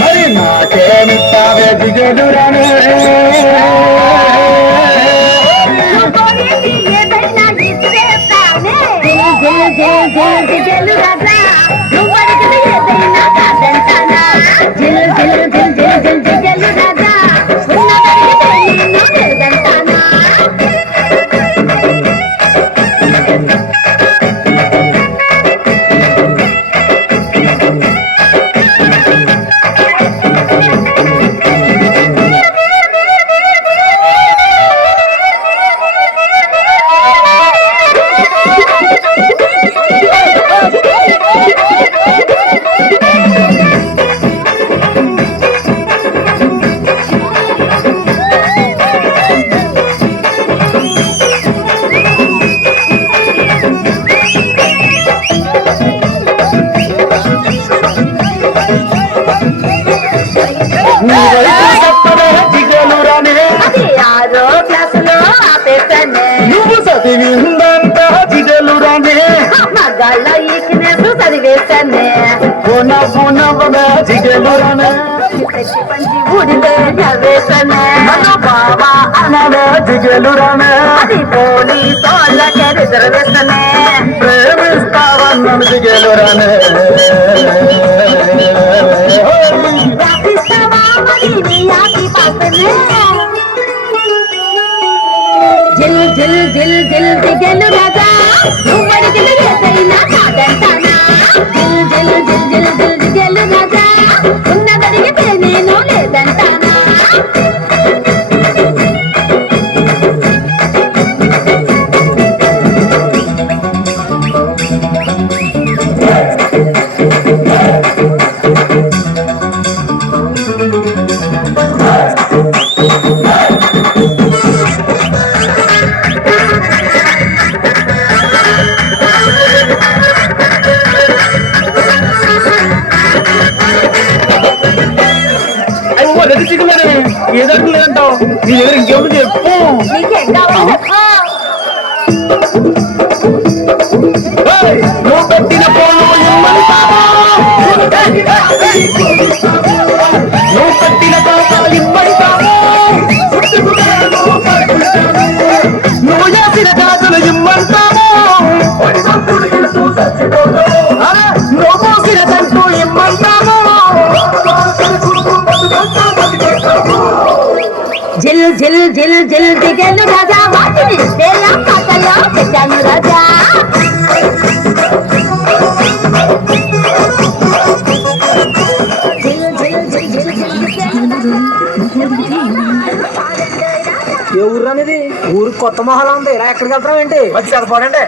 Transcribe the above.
మరి నాకేమిస్తావే దిగదురానే నువ్వు చదివిందంతా జిగలురానే మగాళ్ళ ఈకినట్టు చదివేశానే జిగలురానే పెట్టి పంచి ఊడితే చదివేశానే నన్ను బాబా అనవే జిగలురానే అది పోలీసు వాళ్ళకే రిజర్వేషనే ప్రేమిస్తావన్నాను జిగలురానే రాపిస్తావా మరి నీ ఆకి పాపనే జిల్ జిల్ జిల్ జిల్ దిగలు రాజా నువ్వు అడిగిన ఏదైనా కాదంటానా జిల్ జిల్ జిల్ జిల్ జిల్ దిగలు రాజా ఉన్నదడిగితే నేను లేదంటానా ఏదంటే లేదంటావు నీ దగ్గర ఇంకేముంది చెప్పు నీకేం కావాలి చెప్పు నువ్వు పెట్టిన ఫోను ఇమ్మంటావా నువ్వు పెట్టిన పాపాలు ఇమ్మంటావా నువ్వు చేసిన గాజులు ఇమ్మంటావా నువ్వు పోసిన తంటూ ఇమ్మంటావా జిల్ జిల్ జిల్ జిల్ దిగలు రాజా వాటిని వేలా పాటలో పెట్టాను రాజా జిల్ జిల్ జిల్ జిల్ ఏ ఊరు అనేది ఊరు కొత్త మొహలా ఉంది ఎక్కడికి వెళ్తాం ఏంటి వచ్చి చదవడండి